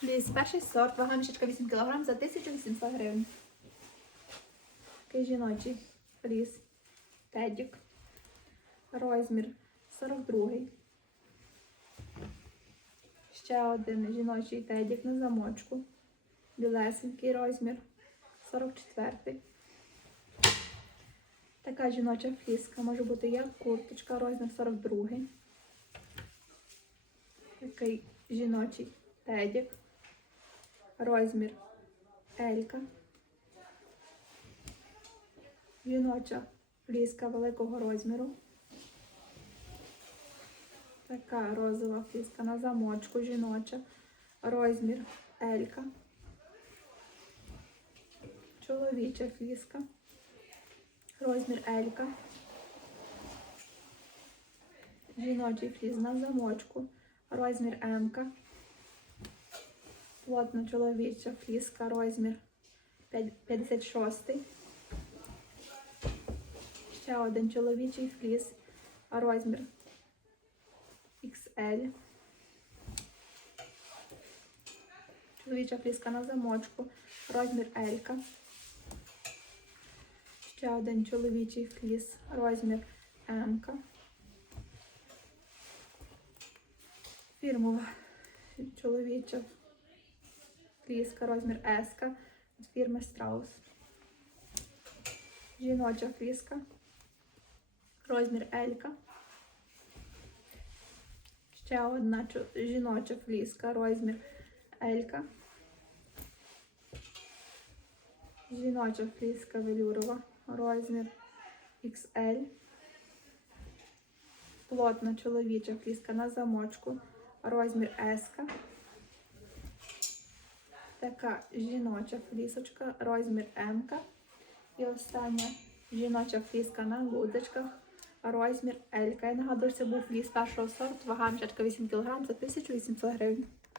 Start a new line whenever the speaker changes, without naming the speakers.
Фліс, перший сорт, вага мішечка 8 кг за 1800 гривень. Такий жіночий фліс. Тедік. Розмір 42. Ще один жіночий тедік на замочку. Білесенький розмір 44. Така жіноча фліска може бути як курточка, розмір 42. Такий жіночий тедік. Розмір Елька. Жіноча фліска великого розміру. Така розова фліска на замочку жіноча. Розмір Елька. Чоловіча фліска. Розмір Елька. Жіночий фліс на замочку. Розмір М. Плотно чоловіча фліска. Розмір 56. Ще один чоловічий фліс. Розмір XL. Чоловіча фліска на замочку. Розмір L. Ще один чоловічий фліс. Розмір М. Фірмова чоловіча фліска, розмір S від фірми Страус. Жіноча фліска. Розмір L. Ще одна жіноча фліска, розмір L. Жіноча фліска велюрова, розмір XL. Плотна чоловіча фліска на замочку, розмір S. Така жіноча флісочка, розмір М. І остання жіноча фліска на лудочках, розмір L. Я нагадую, це був фліс першого сорту, вага мішечка 8 кг за 1800 гривень.